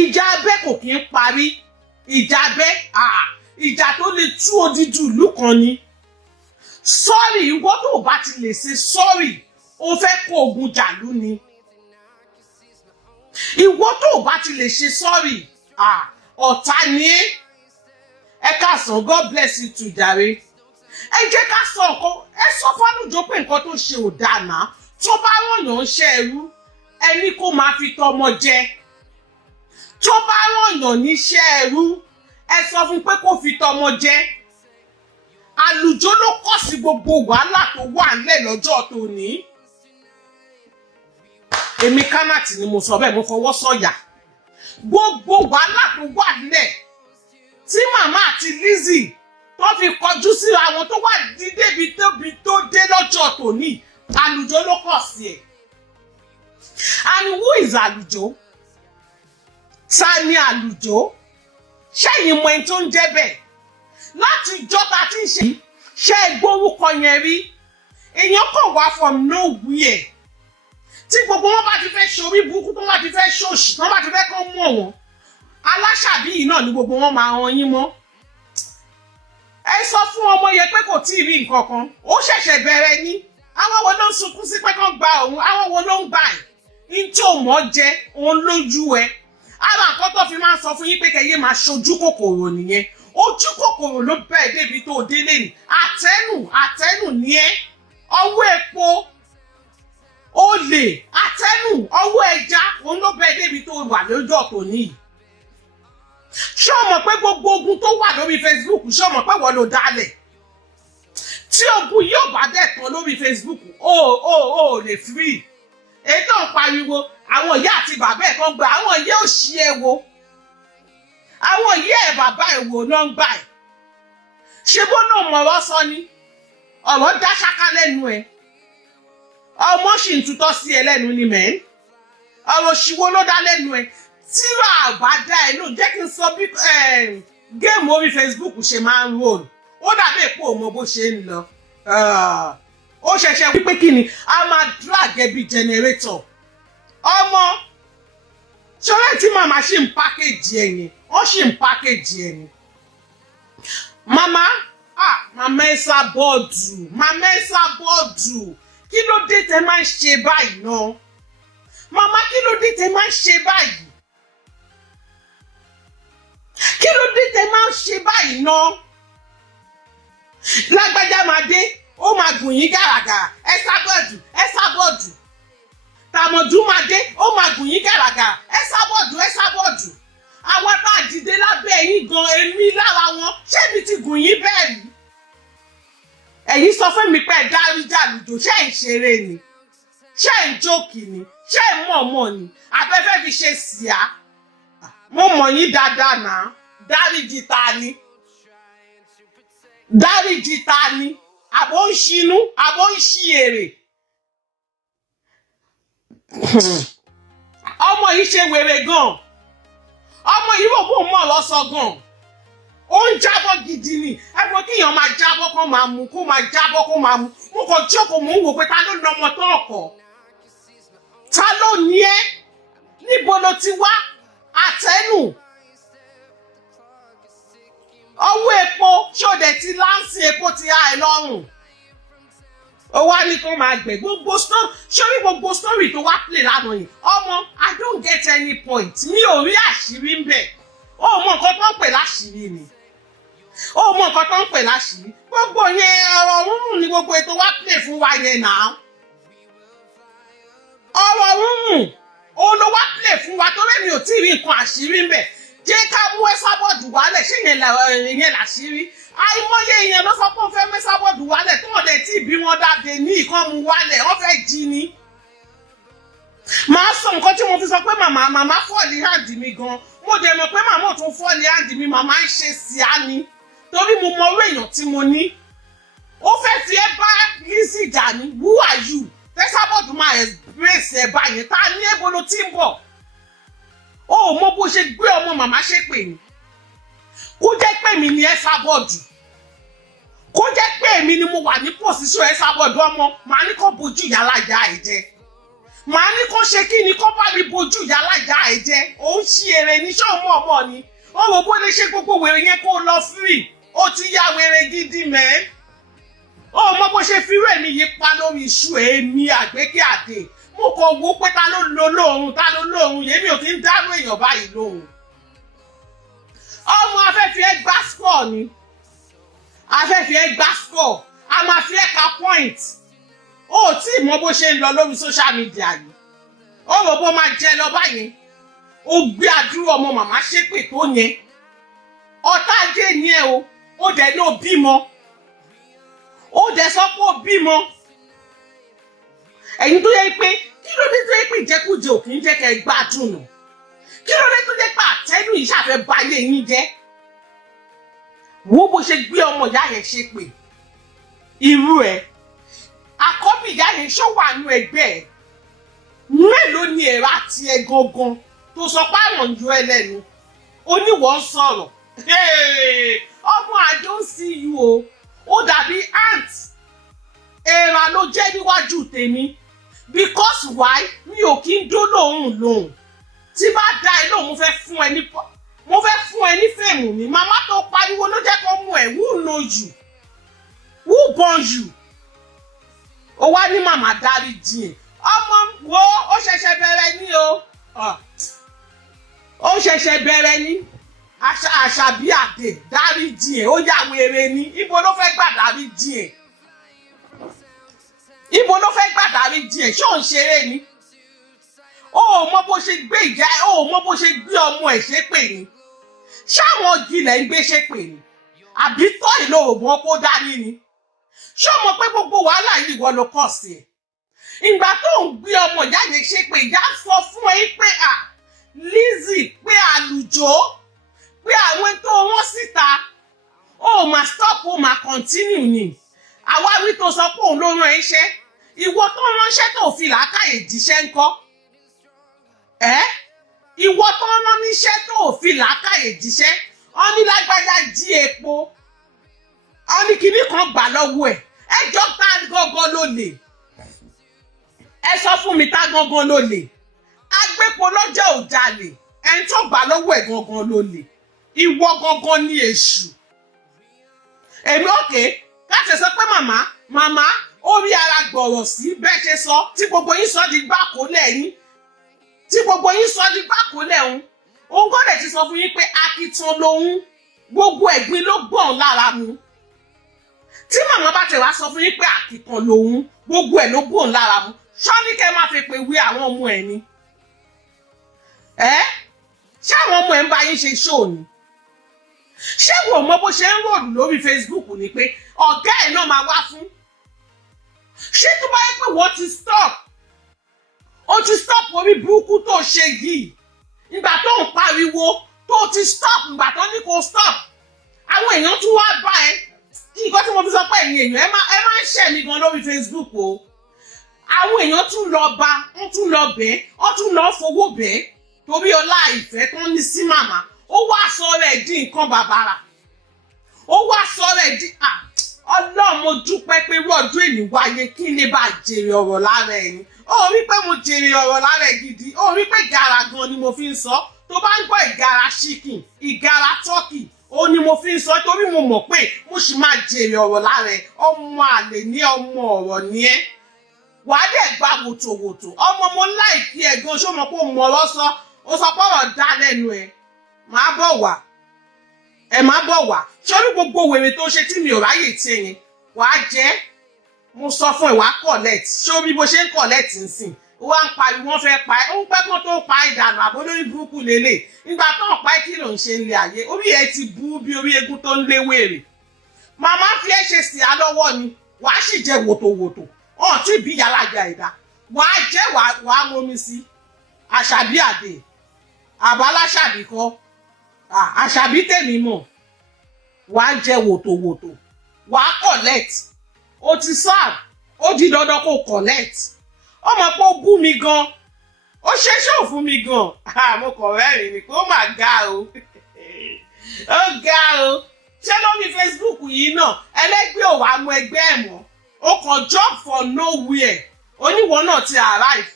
ìjà abẹ́ kò kí ń parí ìjà abẹ́ ìjà tó lè tú odidi ìlú kan ni sọ́ọ̀rì ìwọ tó bá ti lè ṣe sọ́ọ̀rì ó fẹ́ kó ogun jàlú ni ìwọ tó bá ti lè ṣe sọ́ọ̀rì ọ̀tá ni ẹ káàsán God bless you too jàre ẹ jẹ́ ká sọ nǹkan ẹ sọ fálùjọ pé nǹkan tó ṣe ò dáa náà tó bá rọ̀yàn ṣe ẹrú ẹni kó máa fi tọmọ jẹ tó bá rọ̀yàn níṣẹ́ ẹrú ẹ sọ fún pé kó fi tọmọ jẹ àlùjọ ló kọ́ sí gbogbo wàhálà tó wà nílẹ̀ lọ́jọ́ tòní èmi Canat ni mo sọ bẹ́ẹ̀ mo fọwọ́ sọ̀yà gbogbo wàhálà tó wà nílẹ̀ tí màmá àti Lizzy tó fi kọjú síra wọn tó wà débi tó dé lọ́jọ́ tòní àlùjọ ló kọ̀ sí ẹ̀ and who is àlùjọ ta ni àlùjọ ṣẹ́yìn mọ ẹni tó ń jẹ́ bẹ́ẹ̀ láti ìjọba tí ń ṣe gbórúkọ yẹn rí èèyàn kàn wá from nowhere tí gbogbo wọn bá ti fẹ́ ṣorí burúkú tó bá ti fẹ́ ṣòṣì tó bá ti fẹ́ kọ́ mọ̀ wọn aláṣàbí yìí náà ni gbogbo wọn máa ran yín mọ́ ẹ sọ fún ọmọ yẹn pé kò tí ì rí nǹkan kan ó ṣẹ̀ṣẹ̀ bẹ̀rẹ̀ ní àwọn wo ló ń sunkún sí pé kán gba òun àwọn wo ló ń gbà ẹ̀ ní tí ò mọ̀ jẹ òun lójú ẹ ara nǹkan tó fi máa ń sọ fún yín pé kẹyẹ máa ṣojú kòkòrò nìyẹn ojú kòkòrò ló bẹ̀ẹ̀ débi tó délé ní àtẹnù ní ẹ ọwọ́ epo olè àtẹnù ọwọ́ ẹja òun ló bẹ̀ẹ̀ débi tó wà lójú ọ̀tọ̀ níyì ṣé o mọ̀ pé gbogbo ogun tó wà lórí Facebook ṣé o mọ̀ pé wọ́n ló dálẹ̀ tí ogun yóò bá dẹ̀ tán lórí Facebook ó lè free èyí tó ń pariwo àwọn ìyá àti bàbá ẹ̀ kan gba àwọn ìyá òṣì ẹ̀ wo àwọn ìyá ẹ̀ bàbá ẹ̀ wo ló ń gbà ẹ̀ ṣé bó náà mọ̀rọ̀ sọ ni ọ̀rọ̀ dá ṣáká lẹ́nu ẹ̀ ọmọ sì ń tutọ́ sí ẹ lẹ́nu ni mẹ́rin ọ̀rọ̀ òṣìwò ló dá lẹ́nu ẹ̀ tíra àbádá ẹ̀ ló jẹ́ kí n sọ bí géèmù orí Facebook ṣe máa ń roll ó dàbí èpo ọmọ bó ṣe ń lọ ó ṣẹ̀ṣẹ̀ wípé kí ni a máa drag ẹ bí generator ọmọ ṣọlá tí màmá ṣì ń pákéjì ẹ̀yìn wọ́n ṣì ń pákéjì ẹ̀yìn màmá màmá ẹ sá bọ́ọ̀dù kí ló dé tẹ máa ń ṣe báyìí náà màmá kí ló dé tẹ máa ń ṣe báyìí kí ló dé tẹ máa ń ṣe báyìí náà lágbájá máa dé ó máa gùn yín gàràgàrà ẹ sá bọ́ọ̀dù tàmọ̀dù máa dé ó máa gùn yín gàràgàrà ẹ sá bọ́ọ̀dù àwọn tá a dìde lábẹ́ yín gan èmi lára wọn ṣé mi ti gùn yín bẹ́ẹ̀ rí ẹ̀yin sọ fún mi pé ẹ dáríjà lùjọ ṣé ń ṣeré ni ṣé ń jókì ni ṣé ń mọ̀ọ́mọ̀ ni abẹ́fẹ́ fi ṣe síá mo mọ̀ yín dáadáa náà dáríjì ta ni àbò ń ṣinú àbò ń ṣí èrè ọmọ yìí ṣe wèrè gan ọmọ yìí rò bó mọ̀ lọ́sọ gan ó ń jábọ́ gidi ni ẹgbẹ́ kíyàn máa jábọ́ kó máa mú kó máa jábọ́ kó máa mú mo kàn jókòó mò ń wò pé ta ló lọ́mọ tó ọkọ̀ ta ló ní ẹ́ níbo ló ti wá àtẹnù ọwọ́ epo ṣòdẹ ti láǹsì epo ti há ẹ lọ́rùn ó wá ní kó máa gbẹ gbogbo sórí gbogbo story tó wá play lánàá yìí ọmọ I don't get any point mi ò rí àṣírí ń bẹ̀ ó mọ nǹkan tó ń pè láṣìírí ni ó mọ nǹkan tó ń pè láṣìírí gbogbo yẹn ọ̀rọ̀ rúrùn ni gbogbo ètò wá play fún wa yẹn náà ọ̀rọ̀ rúrùn òun ló wá play fún wa torí mi ò tí ì rí nǹkan àṣírí ń bẹ̀ jẹ́ ká mú Ẹsábọ́ọ̀dù wálẹ̀ ṣé yẹn làṣírí àìmọye èèyàn ló sọ pé ó fẹ́ mú Ẹsábọ́ọ̀dù wálẹ̀ tó wọ́n dẹ̀ tí bí wọ́n dáde ní ìkan mú wálẹ̀ wọ́n fẹ́ jí ni. màá sọ nǹkan tí mo fi sọ pé màmá fọ́ọ̀lì hàndì mi gan mo dẹ̀ mọ̀ pé màmá ò tún fọ́ọ̀lì hàndì mi màmá ń ṣe síá ni torí mo mọ orí èèyàn tí mo ní. ó fẹ́ fi ẹ bá Lizzy jà ní who are you Ẹsábọ́ọ̀dù máa embrace ẹ báyìí ta ní ebo ló ti ń bọ̀ ó mọ bó ṣe gbé ọmọ màmá ṣépè ni kó jẹ́ pé mi ni Ẹsábọ́ọ̀dù kó jẹ́ pé èmi ni mo wà ní position ẹ sábọ̀dọ̀ ọmọ màá ní kó bojú ìyálàjà ẹ̀ jẹ́ màá ní kó ṣe kí ni kó bá mi bojú ìyálàjà ẹ̀ jẹ́ ó ń ṣí èrè ní ṣọ́ọ̀mù ọmọ ni ó wò bó lè ṣe gbogbo wèrè yẹn kó lọ free ó ti ya wèrè gidi mẹ́ ó mọ bó ṣe fi rẹ̀ mi yí pa lórí iṣu èmi Àgbékẹ́ Àdè mo kàn wò pé ta ló lo lóhùn èmi ò kí ń dárò èèyàn báyìí lóhùn ọmọ afẹ́fẹ́ gbá score ni afẹ́fẹ́ gbá score a máa fi ẹ̀ka point ó tí mọ bó ṣe ń lọ lórí social media yìí ó rò bó máa jẹ lọ báyìí ó gbé àdúrà ọmọ màmá ṣépè tó yẹn ọ̀tá ajé ni ẹ o ó dẹ̀ ló bímọ ó dẹ̀ sọ pé ó bímọ ẹ̀yin tó yẹ pé kí ló dé tó yẹ pé ìjẹkújẹ ò kì í jẹ́ kẹ́ ẹ gbádùn nù kí ló dé tó jẹ́ pé àtẹ́lù yìí ṣàfẹ́ ba ayé yín jẹ́ wo bó ṣe gbé ọmọ ìyá yẹn ṣépè irú ẹ̀ àkọ́bí ìyá yẹn ṣó wà nú ẹgbẹ́ ẹ̀ mélòó ni èrò àti ẹ gangan tó sọ pé àwọn ju ẹ lẹ́nu oníwọ̀ ń sọ̀rọ̀ ọmọ I don't see you o ó dàbí ant èèrà ló jẹ́ níwájú tèmi because why mi ò kí ń dó lóhùn tí bá dá ẹ lóhùn mo fẹ́ fún ẹ ní fèmù mi màmá tó pariwo ló jẹ́ kó mú ẹ who know you who born you ó wá ní màmá dáríjì ẹ ọmọ wo ó ṣẹ̀ṣẹ̀ bẹ̀rẹ̀ ní o ó ṣẹ̀ṣẹ̀ bẹ̀rẹ̀ ní Àṣàbí Àdè dáríjì ẹ ó yà wèrè ní ibo ló fẹ́ gbà dáríjì ẹ ibo ló fẹ́ gbà dáríjì ẹ ṣé ò ń ṣeré ni ó mọ bó ṣe gbé ìjà ó mọ bó ṣe gbé ọmọ ẹ ṣépè ni ṣáwọn gilẹ̀ ń gbé ṣépè ni àbí tọ́ ìlò òògùn kó dání ni ṣé o mọ̀ pé gbogbo wàhálà yìí wọ́n ló kọ̀ sí ẹ̀ ìgbà tó ń gbé ọmọ ìyá yẹn ṣépè ìyá sọ fún ẹ pé Lizzy pé àlùjọ pé àwọn tó wọ́n síta ó máa stop ó máa continue ni àwa wí tó sọ pé òun ló rán iṣẹ́ ìwọ tó ránṣẹ́ tó fi làákàyè jíṣẹ́ ńkọ́ ìwọ tó rán níṣẹ́ tó fi làákàyè jíṣẹ́ ọ ní lágbájá jí epo ọ ní kinní kan gbà lọ́wọ́ ẹ̀ ẹjọ́ tá gángan ló lè ẹ sọ fún mi tá gángan ló lè agbépo lọ́jọ́ ò jalè ẹni tó gbà lọ́wọ́ ẹ̀ gángan ló lè ìwọ gángan ní èṣù èmi òkè káṣẹ sọ pé màmá orí ara gbọ̀rọ̀ sí bẹ́ẹ̀ ṣe sọ tí gbogbo yín sọ di gbàkólẹ̀ yín tí gbogbo yín sọ di gbàkólẹ̀ òun gbọ́dọ̀ ti sọ fún yín pé akitan lòun gbogbo ẹ̀gbin ló gbọ̀n lára mu tí màmá bá tẹ̀ wá sọ fún yín pé àkìkan lòun gbogbo ẹ̀ ló gbọ̀n lára mu ṣọ́ní kẹ́ máa fi pè wí àwọn ọmọ ẹ̀ ni ṣé àwọn ọmọ ẹ̀ ń bá yín ṣe ṣóò ni ṣé wò mọ bó ṣe ń ròdù lórí Facebook ni pé ọ̀gá ẹ̀ náà máa wá fún ṣé tó bá yẹ pé wọ́n ti stop orí burúkú tó ṣe yìí ìgbà tó ń pariwo tó ti stop ìgbà tó ní kó stop àwọn èèyàn tún wá bá ẹ nǹkan tí mo fi sọ pé ẹ̀yin èèyàn ẹ máa ń ṣẹ̀ mí gan lórí Facebook o àwọn èèyàn tún lọ bá wọ́n tún lọ bẹ́ẹ̀ wọ́n tún lọ fowó bẹ́ẹ̀ torí ọlá ìfẹ́ tó ní sí màmá ó wá sọ rẹ̀ di nǹkan bàbàrà ó wá sọ rẹ̀ di Ọlọ́run mo dúpẹ́ pé rọ́ọ̀dún èní wáyé kí n lè bá jèrè ọ̀rọ̀ lára ẹ̀yin ó rí pé mo jèrè ọ̀rọ̀ lára ẹ̀ gidi ó rí pé ìgara gan ni mo fi ń sọ tó bá ń gbọ́ ìgara chicken ìgara turkey ó ní mo fi ń sọ torí mo mọ̀ pé mo sì máa jèrè ọ̀rọ̀ lára ẹ̀ ọmọ àlè ní ọmọ ọ̀rọ̀ ni ẹ́ wàá dẹ̀ gba wòtòwòtò ọmọ mo láìkí ẹ̀ gan ṣó mọ̀ pé mo ọ̀rọ̀ sọ ó sọ pé ọ̀rọ̀ dá lẹ́nu ẹ̀ máa bọ̀ wá sórí gbogbo wèrè tó ṣe tí mi ò ráyè tí ẹ̀yìn wàá jẹ́ mo sọ fún ẹ̀ wá collect sórí bó ṣe ń collect nsìn wọ́n á ń pariwo wọ́n fẹ́ pa ẹ́ ó ń pẹ́ kó tó pa ìdànù àbólórí burúkú lélẹ̀ nígbà tó ń pa ẹ́ kí ló ń ṣe nílé ayé orí ẹ ti bú bí orí egun tó ń lé wèrè màmá fi ẹ́ ṣe sí á lọ́wọ́ ni wàá sì jẹ wòtòwòtò ọ̀n tí bí yàlájà ìdá wàá jẹ́ wàá momi sí Àṣàbí Àdè àbáláṣàbí kọ́ Àṣàbí tèmi mọ̀ wàá jẹ wòtòwòtò wàá collect ó ti serve ó di dandan kó collect ọmọ pé ó bú mi gan ó ṣe ṣó fún mi gan mo kàn rẹ́rìn ni pé ó mà ga o ó ga o ṣé lórí Facebook yìí náà ẹlẹ́gbẹ́ ò wá mú ẹgbẹ́ ẹ̀ mọ́ ó kàn job for nowhere oníwọ̀n náà ti arrive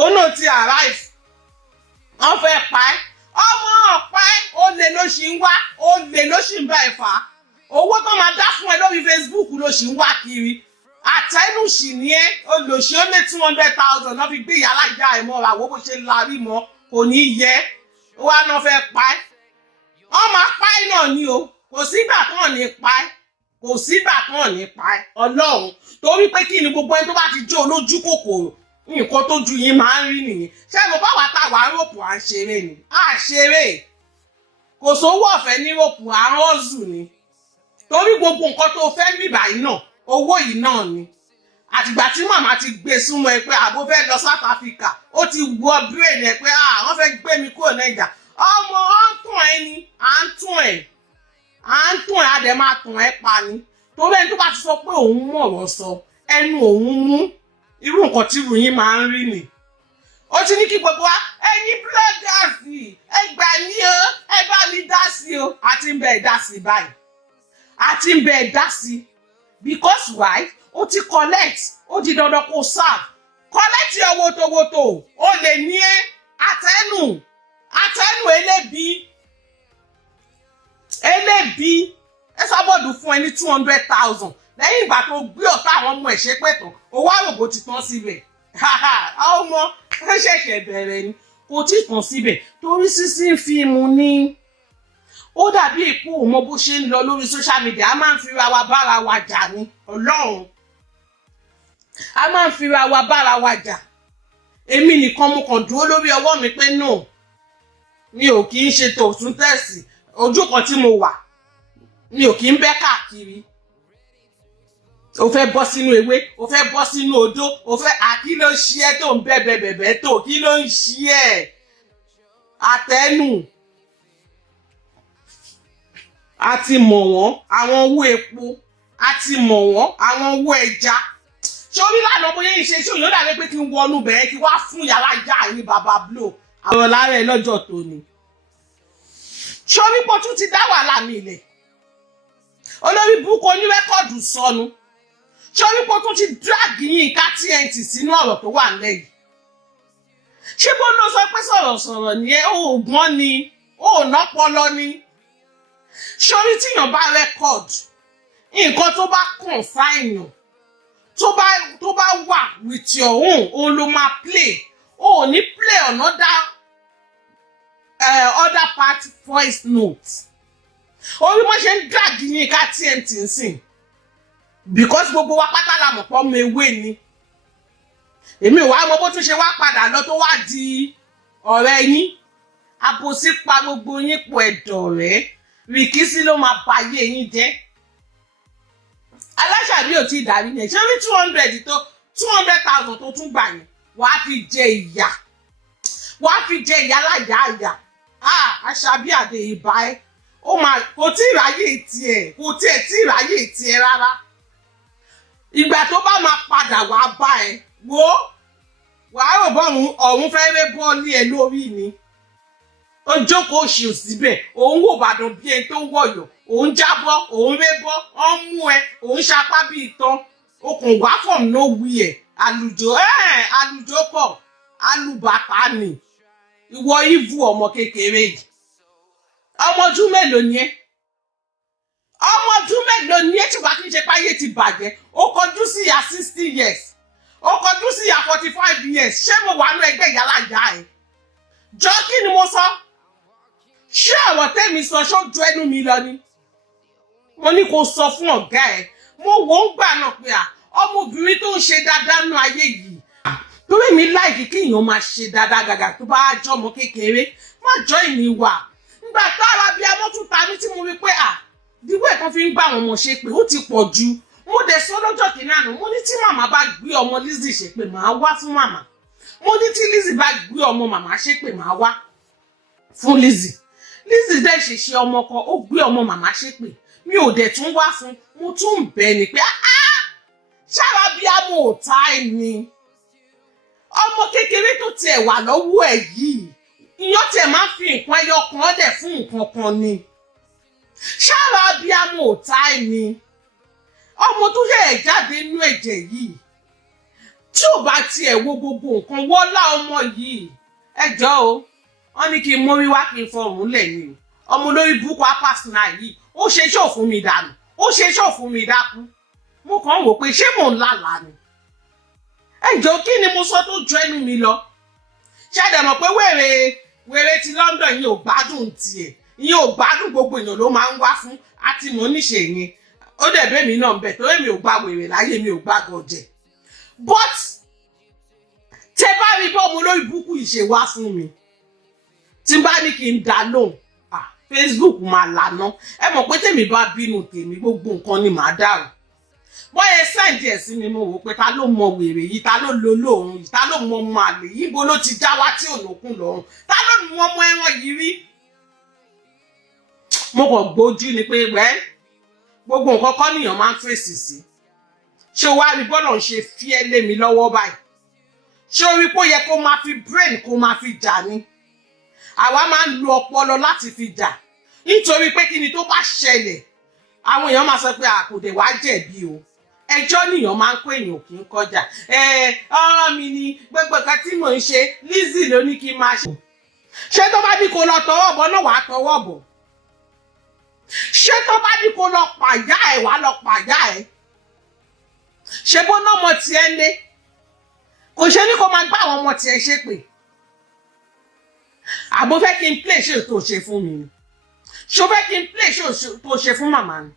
òun náà ti arrive wọ́n fẹ́ pa ẹ́ ọmọ ọ̀pá ẹ́ olè ló ṣì ń wá olè ló ṣì ń bá ẹ̀ fà á owó tó máa dá fún ẹ lórí Facebook ló ṣì ń wá kiri àtẹnusì ni ẹ olòṣì ó lé 200,000 náà fi gbé ìyá alájà ẹ mọ́ra wo bó ṣe larí mọ́ kò ní yẹ wá náà fẹ́ pa ẹ́ wọ́n máa pa ẹ́ náà ni o kò sígbà kan ní pa ẹ́ kò sígbà kan ní pa ẹ́ ọlọ́run torí pé kí ni gbogbo ẹni tó bá ti jó olójú kòkòrò nǹkan tó ju yín máa ń rí nìyẹn ṣé mo bá wà tá a wà rọ́pù à ń ṣeré ni à ṣeré kò sówó ọ̀fẹ́ ní rọ́pù à ń rọ́ọ̀zù ni torí gbogbo nǹkan tó fẹ́ mí báyìí náà owó yìí náà ni àtìgbà tí màmá ti gbé súnmọ́ ẹ pé àbó fẹ́ lọ South Africa ó ti wọ brain ẹ pé wọ́n fẹ́ gbé mi kúrò Nàìjíríà ọmọ à ń tún ẹ ni à ń tún ẹ á dẹ̀ máa tún ẹ pa ni torí ẹni tó bá ti sọ pé òun mọ̀rọ̀ sọ ẹnu òun mú irú nǹkan tí ìròyìn máa ń rí ni ó ti ní kí gbogbo wa ẹ̀yin bloggers ẹ gbà ní o ẹ bá mi dá sí o àti ń bẹ ẹ dá sí báyìí àti ń bẹ ẹ dá sí because why ó ti collect ó di dandan kó serve collect your wotowoto ó lè ní ẹ àtẹnu elébi ẹ sábọ̀dù fún ẹ ní 200,000 lẹ́yìn ìgbà tó gbé ọ̀tá àwọn ọmọ ẹ̀ ṣépè tán owó àròbó ti tán síbẹ̀ ọmọ ẹ ṣẹ̀ṣẹ̀ bẹ̀rẹ̀ ni kò tí tán síbẹ̀ torí sísí fíìmù ní ó dàbí ìpò òmò bó ṣe ń lọ lórí social media a máa ń fira wa bára wa jà ní ọlọ́run a máa ń fira wa bára wa jà èmi nìkan mo kàn dúró lórí ọwọ́ mi pé no mi ò kì í ṣe tòtún tẹ̀sì ojú kan tí mo wà mi ò kì í bẹ́ káàkiri o fẹ́ bọ́ sínú ewé o fẹ́ bọ́ sínú odó o fẹ́ àkí ló ń ṣí ẹ tó ń bẹ́ẹ̀ tó kí ló ń ṣí ẹ àtẹnu a ti mọ̀ wọ́n àwọn owó epo a ti mọ̀ wọ́n àwọn owó ẹja sórí lánàá bóyá ìṣe tí òyìnbó dàbí pé kí n wọnú bẹ̀rẹ̀ kí wá fún yàrá ìyá ní bàbá blow àwọn lára ẹ lọ́jọ́ tòní sórí pọ̀ tún ti dá wàhálà mi ilẹ̀ olórí burúkú onírẹ́kọ̀dù sọnù sórí pọ̀ tún ti drag Yínká TNT sínú ọ̀rọ̀ tó wà nílẹ̀ yìí ṣé bó ló sọ pé sọ̀rọ̀sọ̀rọ̀ nìyẹn ó gbọ́n ni ó nọ́pọlọ ni sórí tíyàn bá rẹ́kọ̀dù nǹkan tó bá kàn fáìyàn tó bá wà with your own òun ló máa play ó ní play other part voice note orí mo ṣe ń drag Yínká TNT nsìn because gbogbo wa pátá la mọ̀ pọ́ mọ ewé ni èmi ò wá mọ bó tún ṣe wá padà lọ tó wá di ọ̀rẹ́ yín àbòsí pa gbogbo yín pọ̀ ẹ̀dọ̀ rẹ̀ rìkísí ló máa ba ayé yín jẹ́ aláṣàbí ò tí ì darí yẹn ṣé ní 200,000 tó tún gbà yẹn wàá fi jẹ ìyá láyà àyà Àṣàbí àdè ìbá ẹ ó máa kò tí ì ráyè tiẹ̀ kò tiẹ̀ tí ì ráyè tiẹ̀ rárá ìgbà tó bá máa padà wá bá ẹ wo wàá rò bọ́ ọ̀hún fẹ́ ré bọ́ọ̀lì ẹ lórí ni ó jókòó òṣì síbẹ̀ òun wò bàdàn bí ẹni tó wọ̀yọ̀ òun jábọ́ òun rébọ́ ọ́n mú ẹ òun ṣapá bí ìtàn okùn wá fọ̀m ló wí ẹ̀ àlùjọ pọ̀ alùbàtà ni ìwọ ìvù ọmọ kékeré yìí ọmọ ọdún mélòó ni ẹ tí wàá kí n ṣe páyé ti bàjẹ́ ó kọjú sí ìyá 60 years ó kọjú sí ìyá 45 years ṣé mo wà ní ẹgbẹ́ ìyá láyà ẹ jọ kí ni mo sọ ṣé ọ̀rọ̀ tẹ́mi sọ ṣó ju ẹnu mi lọ ni mo ní kó sọ fún ọ̀gá ẹ̀ mo wò ń gbà náà pé ọmọbìnrin tó ń ṣe dáadáa nú ayé yìí torí mi láìkí kí èèyàn máa ṣe dáadáa gàgà tó bá jọ ọmọ kékeré má jọ ìní wà nígbà tó ara bíi amọ́túta mi tí mo rí pé díwọ́ ẹ̀kan fi ń gbà wọn mọ̀ ṣe pé ó ti pọ̀ ju mo dẹ̀ sọ lọ́jọ́ kìíní àná mo ní tí màmá bá gbé ọmọ Lizzy ṣe pé màá wá fún màmá mo ní tí Lizzy bá gbé ọmọ màmá ṣe pé màá wá fún Lizzy dẹ̀ ṣèṣe ọmọ kan ó gbé ọmọ màmá ṣe pé mi ò dẹ̀ tún wá fún mo tún ń bẹ ni pé ṣára bí amọ̀ òta ẹni ọmọ kékeré tó tiẹ̀ wà lọ́wọ́ ẹ̀ yìí ìyọ́ tiẹ̀ máa ń fi nǹkan ẹyọ kan lẹ̀ fún nǹkan kan ni ṣáàrà abiyamọ ò tá ẹni ọmọ tó yẹ jáde inú ẹ̀jẹ̀ yìí tí ò bá tiẹ̀ wo gbogbo nǹkan wọ́lá ọmọ yìí ẹjọ́ o wọ́n ní kí n mórí wá kí n fọrùn lẹ́yìn ọmọ lórí búkú apásínà yìí ó ṣe ṣó fún mi dànù ó ṣe ṣó fún mi dákú mo kàn wò pé ṣé mò ń lálàá ni ẹjọ́ kí ni mo sọ tó ju ẹnu mi lọ ṣẹ́dẹ̀ mọ̀ pé wèrè ti London yìí ò gbádùn tiẹ̀ ìyẹn ò gbádùn gbogbo èèyàn ló máa ń wá fún àti mò ń níṣe yẹn ó dẹ̀ bẹ́ẹ̀ mi náà ń bẹ̀ tó èmi ò gba wèrè láyé mi ò gbá gọ̀jẹ̀ but tẹ bá rí bọ́ mo lórí búkú ìṣe wá fún mi tí n bá ní kí n dá lóhùn Facebook máa lànà ẹ mọ̀ pé tèmi bá bínú tèmi gbogbo nǹkan ni màá dàrú bọ́yẹ sẹ́ǹdì ẹ̀ sí mi mo wò pé ta ló mọ wèrè yìí ta ló lo lóòrùn yìí ta ló mọ ọmọ àlè yìí bó ló ti já wá tí ò lókun lọ́rùn ta ló mọ ọmọ ẹran yìí rí mo kàn gbójú ni pé wẹ́ gbogbo nǹkan kọ́ nìyàn máa ń fèsì sí ṣé o wá rí bọ́lọ̀ ń ṣe fí ẹ́ lé mi lọ́wọ́ báyìí ṣé o rí pé ó yẹ kó máa fi brain kó máa fi jà ni àwa máa ń lo ọpọlọ láti fi jà nítorí pé kí ni tó bá ṣẹlẹ̀ àwọn èèyàn máa sọ pé àkùdè wá jẹ̀bi o ẹjọ́ nìyàn máa ń kó èèyàn kì í kọjá ọ̀rọ̀ mi ni gbogbo nǹkan tí mò ń ṣe Lizzy ló ní kí n máa ṣe ṣé tó bá ní kó lọ tọwọ́ bọ̀ náà wàá tọwọ́ bọ̀ ṣé tó bá ní kó lọ pàyà ẹ̀ wàá lọ pàyà ẹ̀ ṣé bó náà mọ tiẹ̀ lé kò ṣe ní kó máa gbá àwọn ọmọ tiẹ̀ ṣépè àbó fẹ́ kí n play ṣe tó ṣe fún mi ni ṣó fẹ́ kí n play ṣe tó ṣe fún màmá ni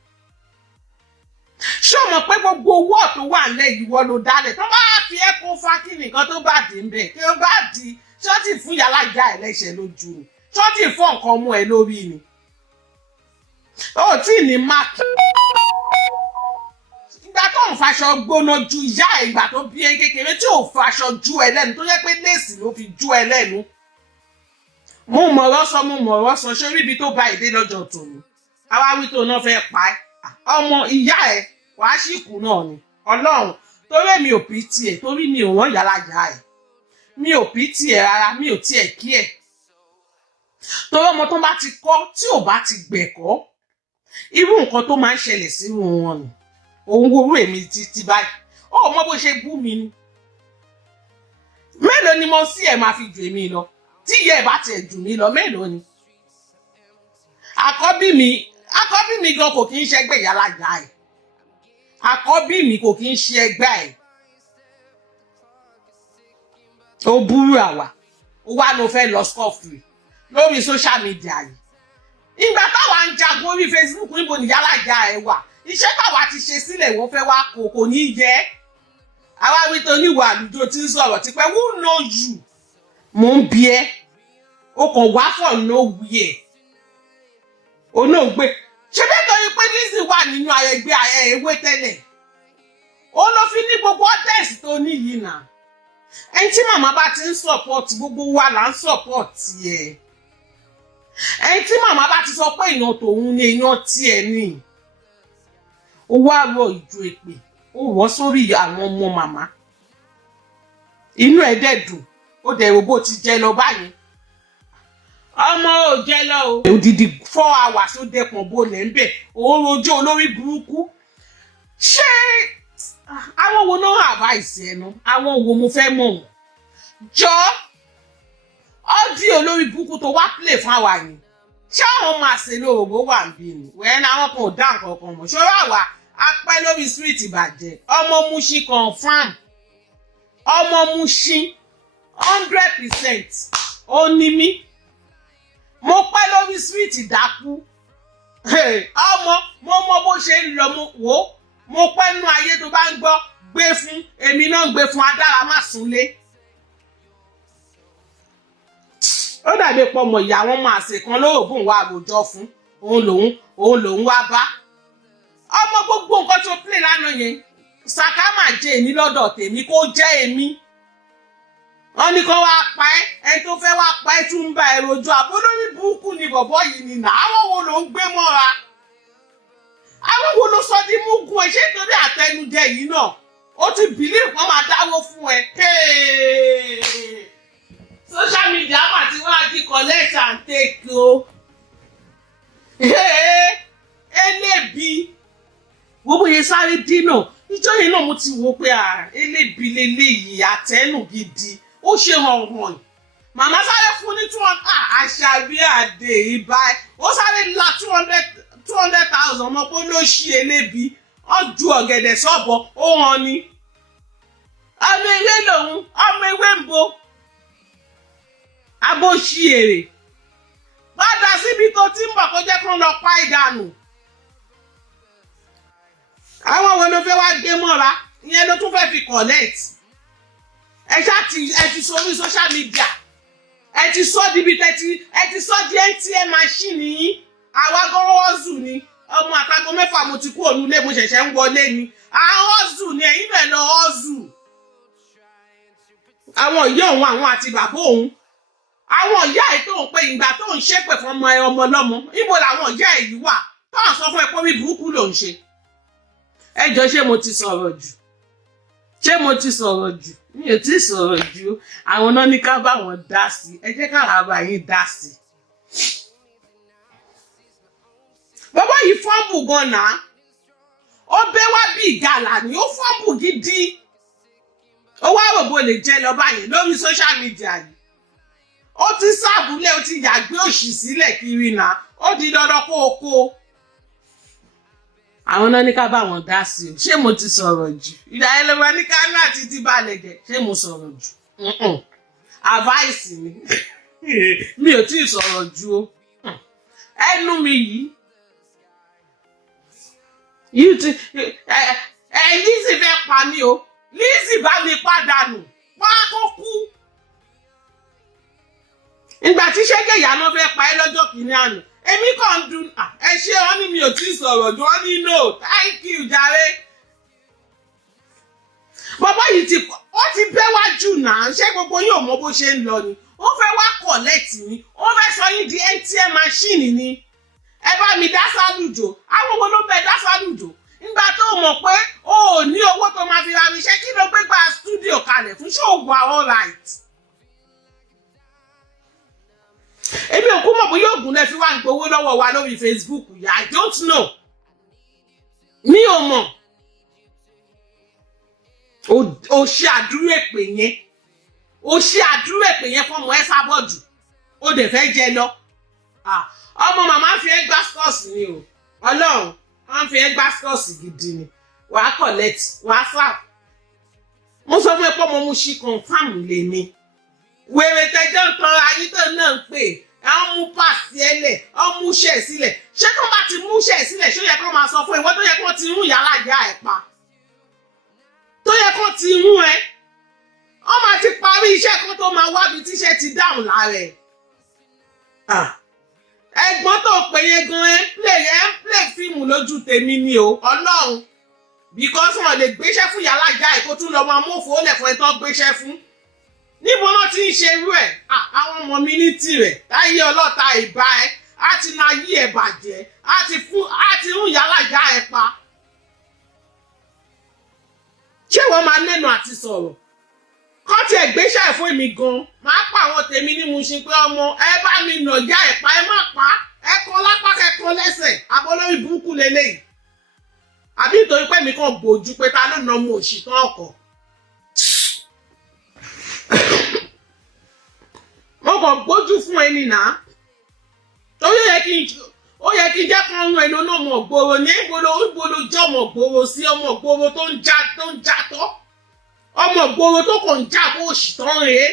ṣó mọ̀ pé gbogbo owó tó wà nílẹ̀ ìwọ ló dálẹ̀ tó bá fi ẹ́ kó fa kí nìkan tó bá dé ń bẹ̀ kí ó bá di ṣọ́ọ̀tì fún yàrá ìyá ẹ̀ lẹ́sẹ̀ lójú ni ṣọ́ọ̀tì fún nǹkan ọmọ ẹ̀ lórí ni ó tí ní máàkì ìgbà tó ń faṣọ gbóná ju ìyá ẹ̀ ìgbà tó bí ẹ kékeré tí ò faṣọ ju ẹ lẹ́nu tó yẹ pé léèsì ló fi ju ẹ lẹ́nu mo mọ̀rọ̀ sọ sórí ibi tó bá ìdé lọ́jọ́ tòun àwa wí tó náà fẹ́ pa ẹ́ ọmọ ìyá ẹ̀ wàá sì kú náà ni ọlọ́run torí mi ò pí tiẹ̀ torí mi ò wọ́n yàrá ìyá ẹ̀ mi ò pí tiẹ̀ rárá mi ò tiẹ̀ kí ẹ̀ torí ọmọ tó bá ti kọ́ tí ò bá ti gbẹ̀kọ́ irú nǹkan tó máa ń ṣẹlẹ̀ sínú wọn ni òun wo èmi títí báyìí ó mọ bó ṣe bú mi ni mélòó ni mo sí ẹ̀ máa fi jù èmi lọ tí ìyá ẹ̀ bá tiẹ̀ jù mí lọ mélòó ni àkọ́bí mi gan kò kí ń ṣẹgbẹ́ ìyálà ìyá ẹ̀ àkọ́bí mi kò kí ń ṣe ẹgbẹ́ ẹ̀ ó burú àwà ó wá ló fẹ́ lọ skọ́fù lórí social media yìí ìgbà táwa ń jagun orí Facebook níbo ni ìyálà ìyá ẹ̀ wà iṣẹ́ táwa ti ṣe sílẹ̀ wọ́n fẹ́ wá kò ní yẹ àwa wí tó níwà àlùjọ tí ń sọ̀rọ̀ tipẹ́ who know you mò ń bi ẹ́ o kàn wá for nowhere o náà gbé ṣe bẹ́ẹ̀ torí pé Lizzy wà nínú ayẹgbẹ́ ewé tẹ́lẹ̀ ó ló fi ní gbogbo ọ́dẹ́sì tó ní yìí náà ẹni tí màmá bá ti ń support gbogbo wa là ń support ẹ̀ ẹni tí màmá bá ti sọ pé èèyàn tòun ni èèyàn tiẹ̀ ni ó wá rọ ìjọ èpè ó rọ sórí àwọn ọmọ màmá inú ẹ̀ dẹ̀ dùn ó dẹ̀ rò bó ti jẹ lọ báyìí ọmọ ò jẹ lọ o odidi 4 hours ó dẹpọ̀ bolẹ̀ ń bẹ̀ òun rojọ́ olórí burúkú ṣé àwọn wo náà advice ẹnu àwọn wo mo fẹ́ mọ̀ wọ́n jọ ọdí olórí burúkú tó wá play fún àwa ni ṣé àwọn máa ṣe lóògbó wà ń bí ni wẹ́n àwọn kan ò dá nǹkan kan mọ̀ ṣọ́rọ́ àwa apẹ́ lórí street ìbàjẹ́ ọmọ Mushin confam ọmọ Mushin 100% ó ní mí mo pẹ́ lórí street dákú ọmọ mo mọ bó ṣe ń lọ mo pẹ́ nú ayé tó bá ń gbọ́ gbé fún èmi náà gbé fún adára má súnlé ó dàbí pọ̀ mọ̀ ìyá wọn máa ṣe kan lóògùn wa àròjọ fún òun lòun wá bá ọmọ gbogbo nǹkan tó play lánàá yẹn sàkámà jẹ́ èmi lọ́dọ̀ tèmi kó jẹ́ èmi wọ́n ní kó wá pa ẹ́ ẹni tó fẹ́ wá pa ẹ́ tún ń bá ẹ rojọ́ àbólórí burúkú ni bọ̀bọ́ yìí ni nà àwọn wo ló ń gbé mọ́ra àwọn wo ló sọ di múgun ẹ ṣé torí àtẹnujẹ yìí náà ó ti bìlí wọn máa dáwó fún ẹ social media mà ti wá di collect and take o elébi gbogbo yẹn sáré dínà ìjọ yẹn náà mo ti wò pé elébi leléyìí àtẹnu gidi ó ṣe hàn màmá sáré fún ní 200 àṣàbí àdè ìbá ó sáré la 200,000 ọmọ pé ló ṣí elébi ó ju ọ̀gẹ̀dẹ̀ sọ́bọ̀ ó hàn ní ọmọ ewé lòun ọmọ ewé ń bo abó ṣí èrè padà síbi tó ti ń bọ̀ kó jẹ́ kó lọ pa ìdànù àwọn wo ló fẹ́ wá gbé mọ́ra ìyẹn ló tún fẹ́ fi collect ẹ ti sọ orí social media ẹ ti sọ di ibi ẹ ti sọ di ATM machine yìí àwa gan ọ́zù ni ọmọ àtàgọ́ 6 mo ti kú òun lé mo ṣẹ̀ṣẹ̀ ń wọlé ni àwọn ọ́zù ni ẹ̀yin bẹ̀ lọ ọ́zù àwọn ìyá òun àwọn àti bàbá òun àwọn ìyá ẹ̀ tó ń pe ìgbà tó ń ṣépè fún ọmọ ọlọ́mọ ibo làwọn ìyá ẹ̀ yìí wà tó ń sọ fún ẹ pé orí burúkú ló ń ṣe ẹjọ́ ṣé mo ti sọ̀rọ̀ jù mi ò tí sọ̀rọ̀ jù àwọn náà ní ká bá wọn dá sí ẹ jẹ́ ká àbá yín dá sí. bàbá yìí fọ́ǹbù gan-an ó bẹ́ wá bí ìgalà ni ó fọ́ǹbù gidi ó wá rògbò lè jẹ́ lọ báyìí lórí social media yìí ó ti sáàbùlẹ̀ ó ti yàgbé òṣì sílẹ̀ kiri náà ó di dandan kó o kó àwọn náà ní ká bá wọn dá sí o ṣé mo ti sọ̀rọ̀ jù ìdá ẹlẹ́wọ̀n ní Canat ti balẹ̀ jẹ́ ṣé mo sọ̀rọ̀ jù advice ni mi ò tí ì sọ̀rọ̀ jù o ẹnu mi yìí ti Lizzy fẹ́ pa mí o Lizzy bá mi pàdánù wá kó kú ìgbà tí ṣẹ́gẹ̀ ìyànà fẹ́ pa ẹ́ lọ́jọ́ kìíní àná èmi kàn ń dun ẹ ṣe wọn ní mi ò tí ì sọ̀rọ̀ jù wọn ní no thank you jàre bàbá yìí ó ti bẹ́ wá jù náà ṣé gbogbo yóò mọ bó ṣe ń lọ ni ó fẹ́ wá collect mi ó fẹ́ sọ yín di ATM machine ni ẹ bá mi dá sálùjò àwọn wo ló bẹ dá sálùjò nígbà tó mọ̀ pé o ò ní owó tó máa fi ra mi ṣe kí ló gbé gba studio kalẹ̀ fún ṣòwò all right. èmi ò kú mọ̀ bóyá ògùn lẹ fi wá ń gbowó lọ́wọ́ wa lórí Facebook yà I don't know mi ò mọ̀ o ṣe àdúró èpè yẹn fọmọ ẹ sábọ̀dù o dẹ̀ fẹ́ jẹ lọ ọmọ màmá fi ẹ gbá scores ni o Ọlọ́run wọ́n fi ẹ gbá scores gidi ni wàá collect wàá fà mo sọ fún ẹ pé ọmọ mo ṣì confam lè mi wèrè tẹjọ́ ń tan ayítọ́ náà ń pè àwọn mú pàṣẹ ẹlẹ̀ àwọn mú ṣẹ̀ sílẹ̀ ṣé tó bá ti mú ṣẹ̀ sílẹ̀ ṣó yẹ kó máa sọ fún ìwọ tó yẹ kó ti rún yàrá ìyá ẹ̀ pa tó yẹ kó ti rún ẹ wọ́n máa ti parí iṣẹ́ kan tó máa wábi tíṣẹ́ ti dáhùn lára ẹ̀ ẹ̀gbọ́n tó pè yẹn gan ẹ ń play fíìmù lójú tèmi ni o Ọlọ́run because wọn lè gbéṣẹ́ fún yàrá ìyá ẹ̀ kó tún lọ máa mú òfò lẹ̀ fún ẹ tó gbéṣẹ́ fún níbo náà ti ń ṣe irú ẹ̀ àwọn ọmọ mi ní tirẹ̀ láyé ọlọ́ta ìbá ẹ á ti na yí ẹ̀ bàjẹ́ á ti rún yàrá ìyá ẹ̀ pa ṣé wọ́n máa lẹ́nu àti sọ̀rọ̀ kọ́ tiẹ̀ gbéṣẹ́ fún mi gan máa pa àwọn tèmi ní mo ṣe pé ọmọ ẹ bá mi nà yá ẹ̀ pa ẹ má pa ẹ kan lápá kẹ́kan lẹ́sẹ̀ abọ́lórí burúkú lélẹ́yìí àbí nítorí pé mi kàn gbòjú pé ta ló nà ọmọ òṣì tán ọkọ̀ mo kàn gbójú fún ẹni náà torí ó yẹ kí n jẹ́ kán rún ẹni náà ọmọ gbòòrò ní ìgboro jẹ́ ọmọ gbòòrò sí ọmọ gbòòrò tó ń jatọ́ ọmọ gbòòrò tó kàn ń jà kó òṣì tán rèé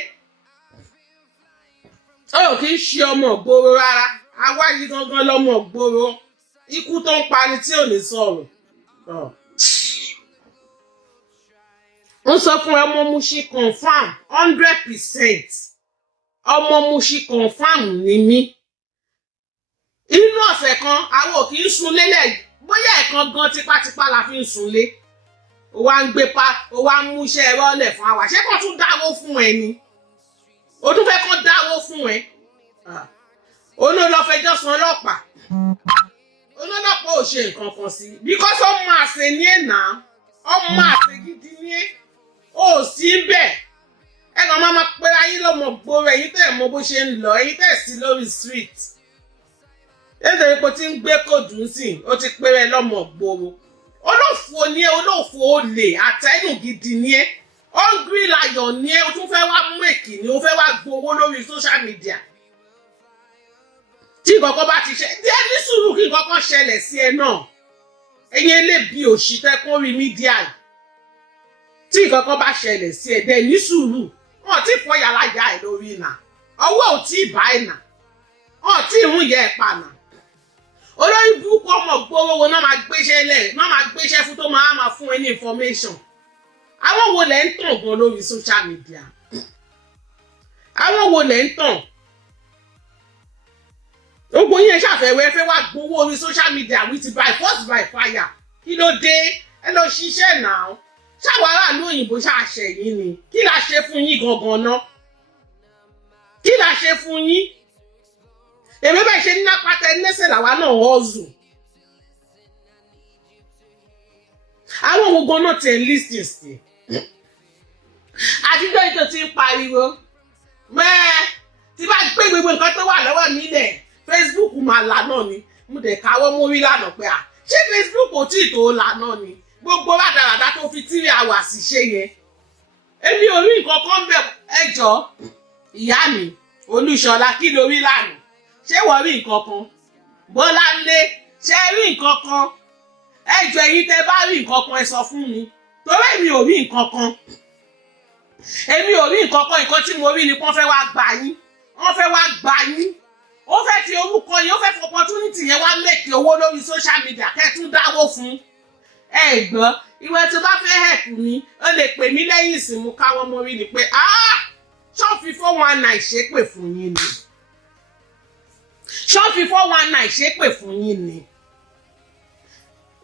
ó kì í ṣe ọmọ gbòòrò rárá awáyí gangan lọmọ gbòòrò ikú tó ń pani tí ò ní sọ̀rọ̀ ń sọ fún ọmọ Mushi confam 100% ọmọ Mushi confam ni mí inú ọ̀sẹ̀ kan àwọn ò kì í sunlé lẹ̀ bóyá ẹ̀kan gan tipátipá la fi ń sunlé ó wá ń gbé ó wá ń múṣẹ́ ẹ̀rọ lẹ̀ fún àwa ṣé kò tún dáwó fún ẹ ni ó tún fẹ́ kó dáwó fún ẹ olólọ́fẹjọ́ sun ọlọ́pàá olólọ́pàá ò ṣe nǹkan kan sí because ọmọ àṣẹ ní ẹ̀ náà ọmọ àṣẹ gidi ní ẹ̀ ó sí bẹ́ẹ̀ ẹ̀gbọ́n máa pé ayé lọ́mọ gbòòrò ẹ̀yin tẹ̀ mọ bó ṣe ń lọ ẹ̀yin tẹ̀ sí lórí street Nítorí pé tí ń gbé kòdù sí ó ti péré lọ́mọ gbòòrò. Olófò ni ẹ́, olófò olè àtẹ́yùn gidi ni ẹ́. Hungry lion ni ẹ́, o tún fẹ́ wá mú èkì ni o fẹ́ wá gbowó lórí social media. Tí nǹkan bá ti ṣe díẹ̀ ní sùúrù kí nǹkan ṣẹlẹ̀ sí ẹ náà. Ẹ̀yin elébi òṣì tẹ́kún rí mídíà yìí. Tí nǹkan bá ṣẹlẹ̀ sí ẹ dẹ̀ ní sùúrù. Wọ́n ti fọ́ yàrá ìyá ẹ̀ lórí ìnà. Ọwọ́ ò tí ì bá ìnà. Wọ́n ti ìrún yẹ ẹ̀ pànà. Olórí burúkú ọmọ gbówó wo náà máa gbéṣẹ́ lẹ̀ náà máa gbéṣẹ́ fún tó máa fún ẹ ní information. Àwọn wo lẹ̀ ń tàn gan lórí social media? Àwọn wo lẹ̀ ń tàn? Gbogbo yín ṣàfẹ́wẹ́ fẹ́ wá gbowó orí social media with by force by fire. Kí ló dé? Ẹ lọ ṣiṣẹ́ náà. Ṣáwọn aráàlú òyìnbó ṣàṣẹ yín ni. Kí la ṣe fún yín gangan náà? Kí la ṣe fún yín? Èmi bẹ́ẹ̀ ṣe ní lápáta ẹlẹ́sẹ̀ làwa náà hustle. Àwọn ogun náà ti enlist sí. Àtijọ́ ètò ti ń pariwo. Mẹ́ẹ̀ tí bá gbé gbogbo nǹkan tó wà lọ́wọ́ mi lẹ̀, Facebook máa là náà ni. Mo dẹ̀ káwọ́ mórí lánàá pé ṣé Facebook ò tí ì tó là náà ni? Gbogbo rádaràdá tó fi 3 hours ṣe yẹn. Èmi ò rí nǹkan kan bẹ̀ ẹjọ́ ìyá mi Olúṣọlá kí ló rí lánàá? Ṣé wọ́n rí nǹkan kan? Bọ́láńlé ṣé rí nǹkan kan? Ẹjọ́ ẹ̀yin tẹ́ bá rí nǹkan kan ẹ sọ fún mi. Torí èmi ò rí nǹkan kan. Èmi ò rí nǹkan kan, nǹkan tí mo rí ni wọ́n fẹ́ wá gbà yín. Wọ́n fẹ́ wá gbà yín. Ó fẹ́ fi orúkọ yín, ó fẹ́ fi opportunity yẹn wá make owó lórí social media kẹ́ tún dáwó fún. Ẹ gbọ́, ìwọ tí bá fẹ́ help mi, ó lè pè mí lẹ́yìn ìsìnmú káwọn mo rí ni pé ṣọ́ọ̀fì 419 ṣépè fún yín ni. Ṣọ́ọ̀fì 419 ṣépè fún yín ni.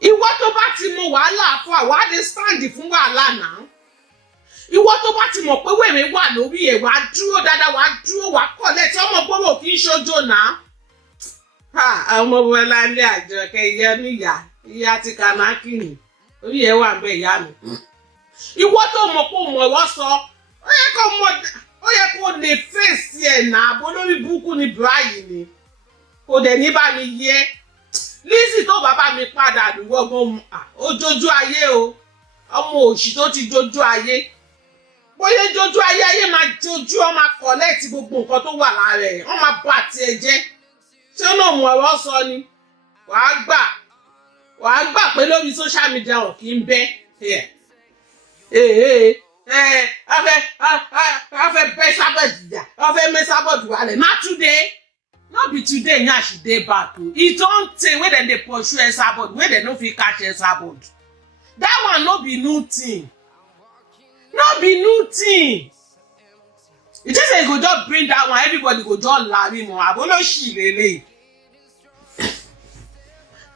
Ìwọ tó bá ti mọ wàhálà fún àwádìí stand fún wàhálà náà. Ìwọ tó bá ti mọ̀ pé wèrè wà lórí ẹ̀ wá dúró dáadáa wá dúró wá kọ̀lẹ̀ tí ọmọ gbọ́rọ̀ kì í ṣojo náà. Ọmọ Bọ́láńlé Àjọkẹ́ ìyá níyà ìyá ti Canat ni orí ẹ̀ wà ń bẹ ìyá mi. Ìwọ tó mọ̀ pé òun ọ̀rọ̀ sọ ó yẹ kó lè fèsì ẹ̀ náà bó lórí burúkú ni Bíráyì ni. Kò dẹ̀ ní bá mi yẹ. Lizzy tó bàbá mi padà lùwọ́gbọ́n ó jójú ayé o. Ọmọ òṣì tó ti jójú ayé. Bóyá jójú ayé máa jójú ọ máa kọ̀lẹ́ẹ̀tì gbogbo nǹkan tó wà lára ẹ̀. Wọ́n máa bà tiẹ̀ jẹ́. Ṣé ó náà mú ọ̀rọ̀ sọ ni? Wàá gbà pé lórí social media wọn kì í bẹ́. Afẹ́ bẹ́ sábọ̀dù dà. Afẹ́ mẹ́ sábọ̀dù wálẹ̀. Not today. No be today yan she dey back o. E don tey wey dem dey pursue Esabod, wey dem no fit catch Esabod. That one no be new thing. No be new thing. You think say you go just bring that one, everybody go just larry mo. Aboloshi lele.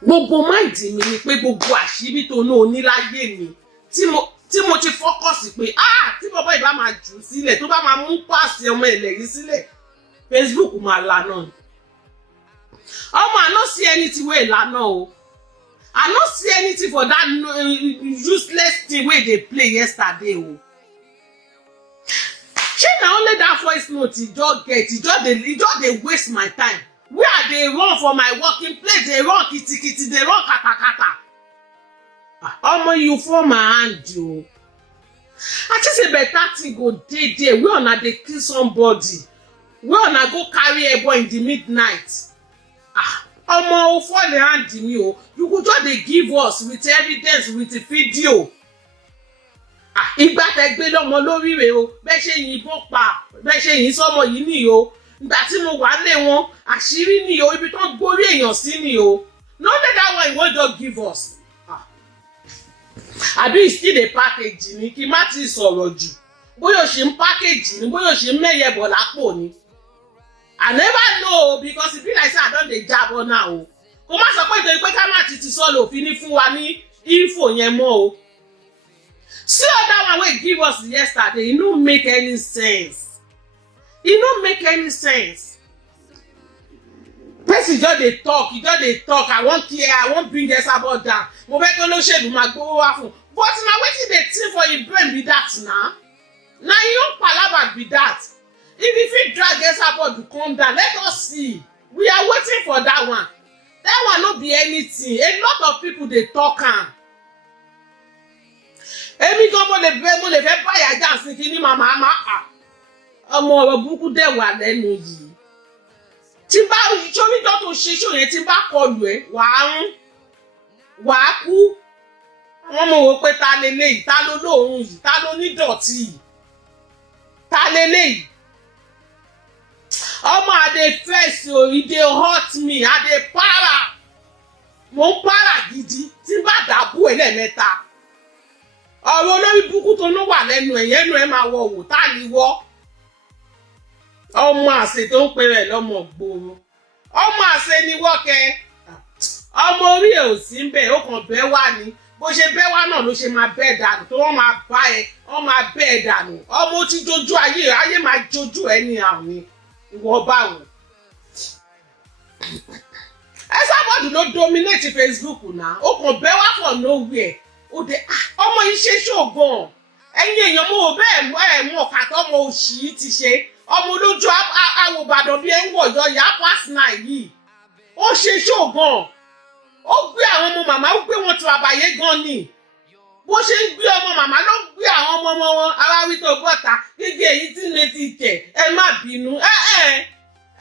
Gbogbo mind mi ni pé gbogbo àṣírí tó no ní láyé mi. Tí mo ti focus pé tí bàbá ìbá máa jù sílẹ̀, tó bá máa mú pass ọmọ ẹlẹ́yìn sílẹ̀. Facebook máa la náà. I no see anything wey lana o. I no see anything for that useless thing wey they play yesterday o. Shey na only that voice note e just dey waste my time. Where I dey run for my working place, dey run kitikiti, dey run katakata. Omo you for my hand o. I just say better thing go dey there where una dey kill somebody. Where una go carry a boy in the midnight. Omo o fall the hand me o. You go just dey give us with evidence with the video. Ìgbà tẹ́ gbé lọ́mọ lórí rẹ̀ o. Bẹ́ ṣe yìnbọn pa, bẹ́ ṣe yìn sọ́mọ yìí ni o. Ìgbà tí mo wà lé wọn, àṣírí ni o, ibi tó gbórí èèyàn sí ni o. No let that one you wan just give us. Àbí still dey package ni kí má ti sọ̀rọ̀ jù. Bóyá o ṣe ń package ni, bóyá o ṣe ń mẹ́yẹ bọ̀ lápò ni. I never know because it be like say I don dey jabọ now o. Kò má sọ pé ìtòrí pé Canat ti sọ lòfin ní fún wa ní info yẹn mọ́ o. See that one wey give us yesterday, e no make any sense. E no make any sense. Person just dey talk, I wan clear, I wan bring Esabod down. Mo fẹ́ kó lóṣèlú máa gbówó wá fún. But na wetin dey think for your brain be that na? Na your own palava be that. If you fit drag Esabod to come down, let us see. We are waiting for that one. that one no be anything. A lot of people dey talk am. Èmi gan mo lè fẹ́ báyà jà sí kíní màmá ọmọ ọ̀rọ̀ burúkú dẹ̀ wà lẹ́nu yìí. Tí bá ṣoríjọ́ tó ṣe ṣò yẹn tí bá kọlù ẹ̀ wàá kú. Àwọn ọmọ wò pé ta leléyìí, ta ló lóòórùn yìí, ta ló nídọ̀tí yìí, ta leléyìí. Ọmọ I dey vex o, e dey hurt me, I dey para. Mo ń para gidi tí bá dàbú ẹ̀ lẹ́ẹ̀mẹ́ta. Ọ̀rọ̀ olórí burúkú tó ló wà lẹ́nu ẹ̀yẹ́nu ẹ̀ máa wọ wò tá ní wọ́. Ọmọ àṣẹ tó ń pe rẹ̀ lọ́mọ gbòòrò. Ọmọ àṣẹ ni wọ́kẹ́. Ọmọ orí ẹ̀ ò sí ń bẹ̀, ó kàn bẹ́ wá ni. Bó ṣe bẹ́ wá náà ló ṣe máa bẹ́ dànù tó wọ́n máa bá ẹ, wọ́n máa bẹ́ ẹ dànù. Ọmọ tí jojú ayé máa jojú ẹ ní àwọn ni. Ìwọ báwo. Ẹ sábọ̀dù ló dominate Facebook náà. Ó kàn bẹ́ wá for nowhere. Ó dé ọmọ yìí ṣe ṣògbọ́n. Ẹ̀yin èèyàn mo ò bẹ́ẹ̀ mọ̀ kàtọ́ ọmọ òṣì yìí ti ṣe. Ọmọ olójú àwòbàdàn bíi ẹ̀ ń wọ̀yọ́ ìyá pásínà yìí. Ó ṣe ṣògbọ́n. Ó gbé àwọn ọmọ màmá, ó gbé wọn tó àbàyè gan ni. Bó ṣe ń gbé ọmọ màmá ló gbé àwọn ọmọ wọn aráwí tó bọ́ta gígé èyí tí lè ti tẹ̀. Ẹ má bínú.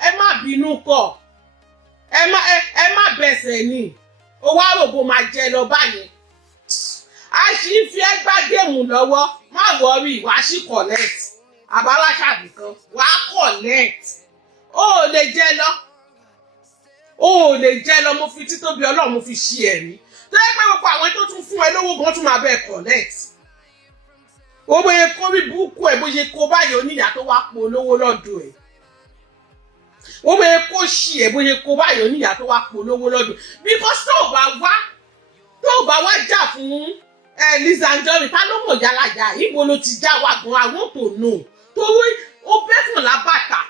Ẹ má bínú kọ̀. Ẹ má bẹ̀sẹ̀ ni. Ó wá rògbò máa jẹ lọ báyìí. A sì ń fi ẹgbà géèmù lọ́wọ́. Má wọrí, wàá sì collect. Àbáláṣàbí kan, wàá collect. Ó lè jẹ lọ. Ó lè jẹ́ lọ, mo fi títóbi Ọlọ́run mo fi ṣí ẹ̀rí. Tó yẹ pé gbogbo àwọn tó tún fún ẹ lówó gan tún máa bẹ́ẹ̀ collect. Ó bóyá kó rí búkú ẹ̀ bóyá kó báyìí oníyà tó wá po olówó lọ́dọ̀ ẹ̀. Ó bóyá kó ṣí ẹ̀ bóyá kó báyìí oníyà tó wá po olówó lọ́dọ̀. Because tó bá wá jà fún Liz Anjorin, ta ló mọ̀ yálàyà, ibo ló ti já wa gan, I want to know. Torí ó bẹ́ fún lábàtà.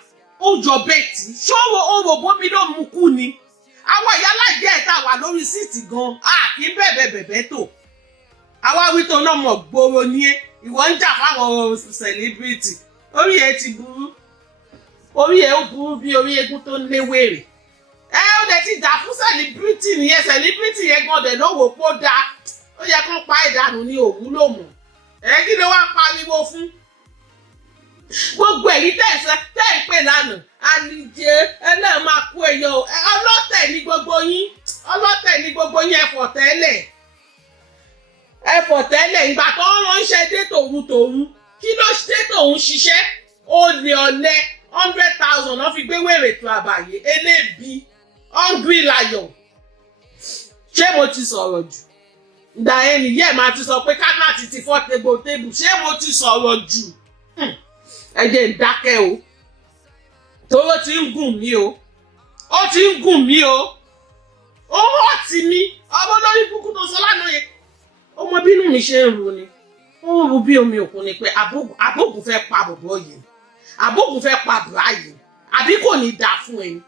Ó jọ bẹ́ẹ̀tì ṣọ́wọ́ owó bómi ló mú kú ni. Àwọn ìyálàjẹ́ ẹ̀ta wà lórí síìtì gan kì í bẹ̀bẹ̀ tó. Àwa wí tó náà mọ̀ gbòòrò ní ẹ́ ìwọ ń jà fáwọn celebrity. Orí ẹ ti burú. Orí ẹ ó burú bí orí eégún tó ń léwèrè. Ó dẹ̀ ti jà fún celebrity nìyẹn, celebrity yẹn gan dẹ̀ ló wò pó dáa. Ó yẹ kó pa ìdànù ní òwúlò mọ̀. Kí ló wá ń pariwo fún? Gbogbo èyí tẹ́ ń pè lánàá àlìjẹ ẹlẹ́ẹ̀ máa kú ẹyọ ọlọ́tẹ̀ ní gbogbo yín ẹ̀fọ̀ tẹ́lẹ̀ ìgbà tó ń ránṣẹ́ dé tòun kí ló dé tòun ṣiṣẹ́ olè ọ̀lẹ 100,000 náà fi gbé wèrè tó àbàyè eléèbí hungry lion. Ṣé mo ti sọ̀rọ̀ jù? Ìgbà yẹn nìyẹn máa ti sọ pé Canat ti fọ́ tébù ṣé mo ti sọ̀rọ̀ jù? Ẹ jẹ́ ń dákẹ́ o. Tóró ti ń gùn mí o. Ó ti ń gùn mí o. Ó hàn tì mí. Ọmọ lórí búkú tó sọ lánàá yẹn. Ọmọ bínú mi ṣe ń ru ni. Ó ń ru bí omi òkun ni pé àbógun fẹ́ pa bọ̀bọ̀ yìí. Àbógun fẹ́ pa bùrá yìí. Àbí kò ní dà fún ẹni.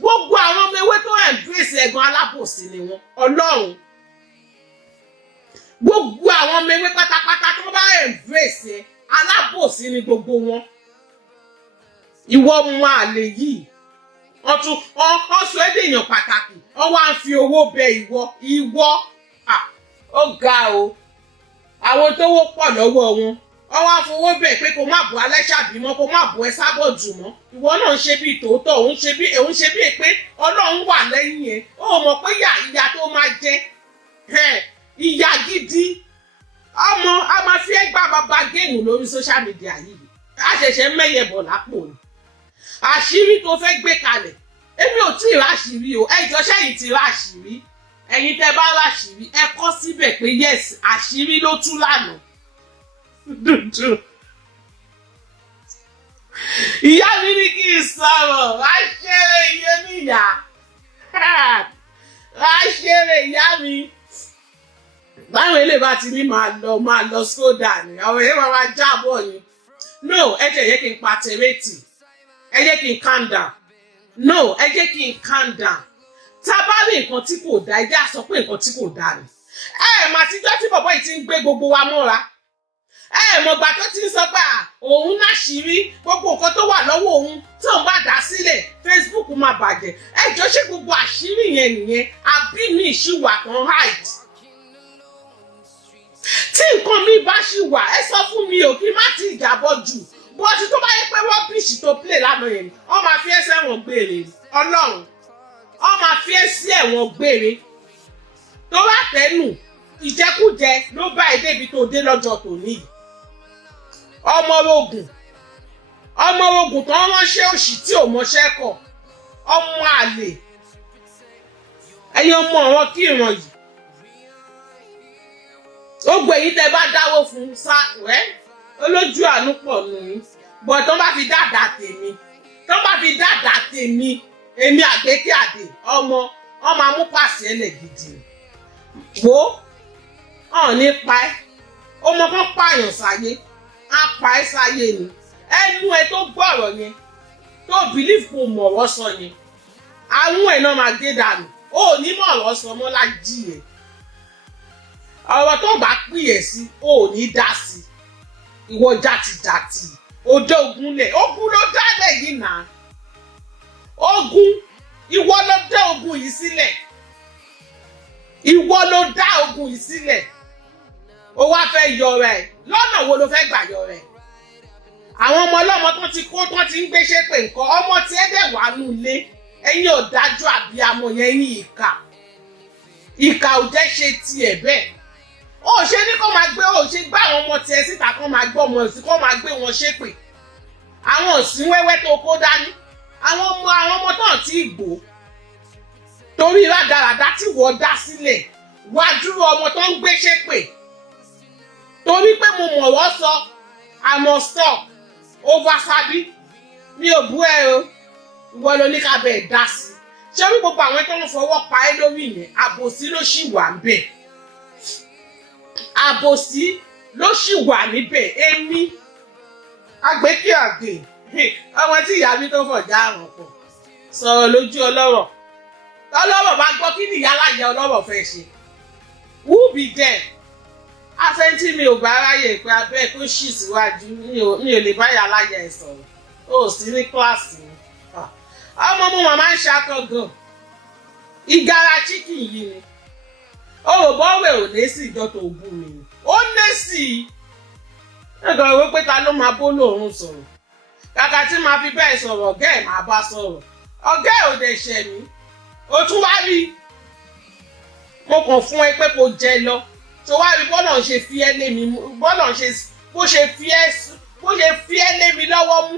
Gbogbo àwọn ọmọ ewé tó embrace ẹ̀gbọ́n alábòsí ni wọ́n. Ọlọ́run. Gbogbo àwọn ọmọ ewé pátápátá tó bá embrace ẹ. Alábòsí ni gbogbo wọn. Ìwọ mú àlè yìí. Ọ̀sọ̀ èdèyàn pàtàkì. Wọ́n wá ń fi owó bẹ ìwọ. Ó ga o. Àwọn tó wó pọ̀ lọ́wọ́ wọn. Wọ́n wá fowó bẹ̀ pé kó má bu Aláṣàbí mọ́, kó má bu Ẹsábọ̀dù mọ́. Ìwọ náà ń ṣe bí tòótọ́, òun ṣe bí pé Ọlọ́run wà lẹ́yìn ẹ̀. Ó mọ̀ pé ìyà tó máa jẹ. Ìyà gidi. Ọmọ a máa fi ẹgbà bàbá géèmù lórí social media yìí. A ṣẹ̀ṣẹ̀ mẹ́yẹ̀ bọ̀ lápò ni. Àṣírí tó fẹ́ gbé kalẹ̀. Èmi ò tí ì ráṣìírí o. Ẹjọ́ sẹ́yìn ti ráṣìírí. Ẹ̀yin tẹ́ bá ráṣìírí. Ẹ kọ síbẹ̀ pé yes, àṣírí ló tú lánàá. Ìyá mi ní kí n sọ̀rọ̀. Ráṣẹ́rẹ́ iye níyà. Ráṣẹ́rẹ́ ìyá mi. Báwọn ilé bá ti ní máa lọ sódà ni àwọn èèyàn máa jábọ̀ ni. No, ẹ jẹ́ kí n pa tẹ̀rẹ́tì. Ẹ jẹ́ kí n calm down. No, ẹ jẹ́ kí n calm down. Tá a bá rí nǹkan tí kò dá, ẹ jẹ́ á sọ pé nǹkan tí kò dá ni. Màá ti jọ́ tí bọ̀bọ́ yìí ti ń gbé gbogbo wa mọ́ra. Mọ̀gbà tó ti ń sọ pé òun láṣìírí gbogbo nǹkan tó wà lọ́wọ́ òun tí òun bá dá sílẹ̀ Facebook máa bàjẹ́. Jọ ṣé gbogbo àṣírí yẹn nìyẹn àbí mi ìṣìwà kan hide. Tí nǹkan mi bá ṣì wà ẹ sọ fún mi ò kí má ti ìjàbọ̀ jù bọ́ọ̀tì tó bá yẹ pé rọ́bìṣì tó play lánàá yẹn wọ́n máa fi ẹsẹ̀ wọn gbére Ọlọ́run wọ́n máa fi ẹsẹ̀ wọn gbére tó bá tẹ́nu ìjẹkújẹ ló bá ẹ débi tó dé lọ́jọ́ tòní ọmọ ogun tó ń ránṣẹ́ òṣì tí ò mọṣẹ́ kọ̀ ọmọ àlè ẹ̀yin ọmọ àwọn kí ìran yìí gbogbo èyí tẹ́ bá dáwó fún sá olójú àánú pọ̀ nù yín bọ̀ tó bá fi dáadáa tèmi èmi Àgbékẹ́ Àdè ọmọ amúpàṣẹ ẹlẹ̀ gidi wo ọ̀n ní pa ẹ́ ọmọ kan pààyàn sáyé á pa ẹ́ sáyé ni ẹnu ẹ tó gbọ́rọ̀ yẹn tó bìlíf kò mọ̀rọ̀ sọ yẹn àwọn ẹ̀ náà máa gé dànù ó ní mọ̀rọ̀ sọ mọ́ lájí ẹ̀ ọ̀rọ̀ tó bá pìyẹ̀ sí ó ní dá sí ìwọ jàtìjàtì òde ogun lẹ̀ ogun ló dálẹ̀ yìí náà ogun ìwọ ló dá ogun yìí sílẹ̀ ìwọ ló dá ogun yìí sílẹ̀ ó wá fẹ́ yọra ẹ̀ lọ́nà wo ló fẹ́ gbà yọra ẹ̀ àwọn ọmọ ọlọ́mọ tó ti kó tó ti ń gbéṣẹ́ pé nǹkan ọmọ tí ẹ dẹ̀ wà nù ilé ẹ̀yin ò dájú àbíamọ yẹn ẹ̀yin ìkà ò jẹ́ ṣe tiẹ̀ bẹ́ẹ̀ ó ṣe ní kó máa gbé ó ṣe gbá àwọn ọmọ tiẹ̀ síta kó máa gbọ́ ọmọ sí kó máa gbé wọn ṣépè àwọn òsín wẹ́wẹ́ tó kó dání àwọn ọmọ tó ti gbò torí rádaràdá tí wọ́n dá sílẹ̀ wá dúró ọmọ tó ń gbé ṣépè torí pé mo mọ̀ wọ́n sọ àmọ́ stop over sabi mi ò bú ẹ o ìwọ ló ní ká bẹ́ẹ̀ dá sí ṣé wí gbogbo àwọn tó ń fọwọ́ pa ẹ́ lórí yẹn àbòsí ló ṣì wà níbẹ̀ àbòsí ló ṣì wà níbẹ̀ èmi Àgbékẹ́ Àdè ọmọ tí ìyá mi tó fọ̀já àrùn pọ̀ sọ̀rọ̀ lójú ọlọ́rọ̀ ọlọ́rọ̀ bá gbọ́ kí nìyá aláya ọlọ́rọ̀ fẹ́ ṣe who be there afẹ́ntí mi ò bá ráyè pé abẹ́ kó ṣì síwájú mi ò lè báyà aláya ẹ̀ sọ̀rọ̀ ó sì ní kíláàsì mi ọmọ mo màmá ń ṣakọ gan ìgara chicken yìí ni òròbọ̀wẹ̀ ò lé sí ìjọ tó bú mi ó lé sí i nígbà wípé pé ta ló máa bó lòun sọ̀rọ̀ kàkà tí màá fi bẹ́ẹ̀ sọ̀rọ̀ ọ̀gá ẹ̀ máa bá sọ̀rọ̀ ọ̀gá ẹ̀ ò dẹ̀ ṣẹ̀ mí ó tún wá rí mo kàn fún ẹ pé kò jẹ lọ tó wá rí bọ́lọ̀ ṣe fi ẹ́ lé mi bọ́lọ̀ ṣe bó ṣe fi ẹ́ lé mi lọ́wọ́ mú.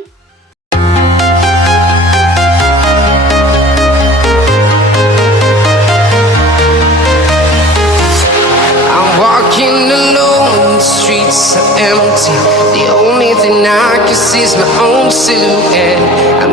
Walking alone, the streets are empty. The only thing I can see is my own silhouette.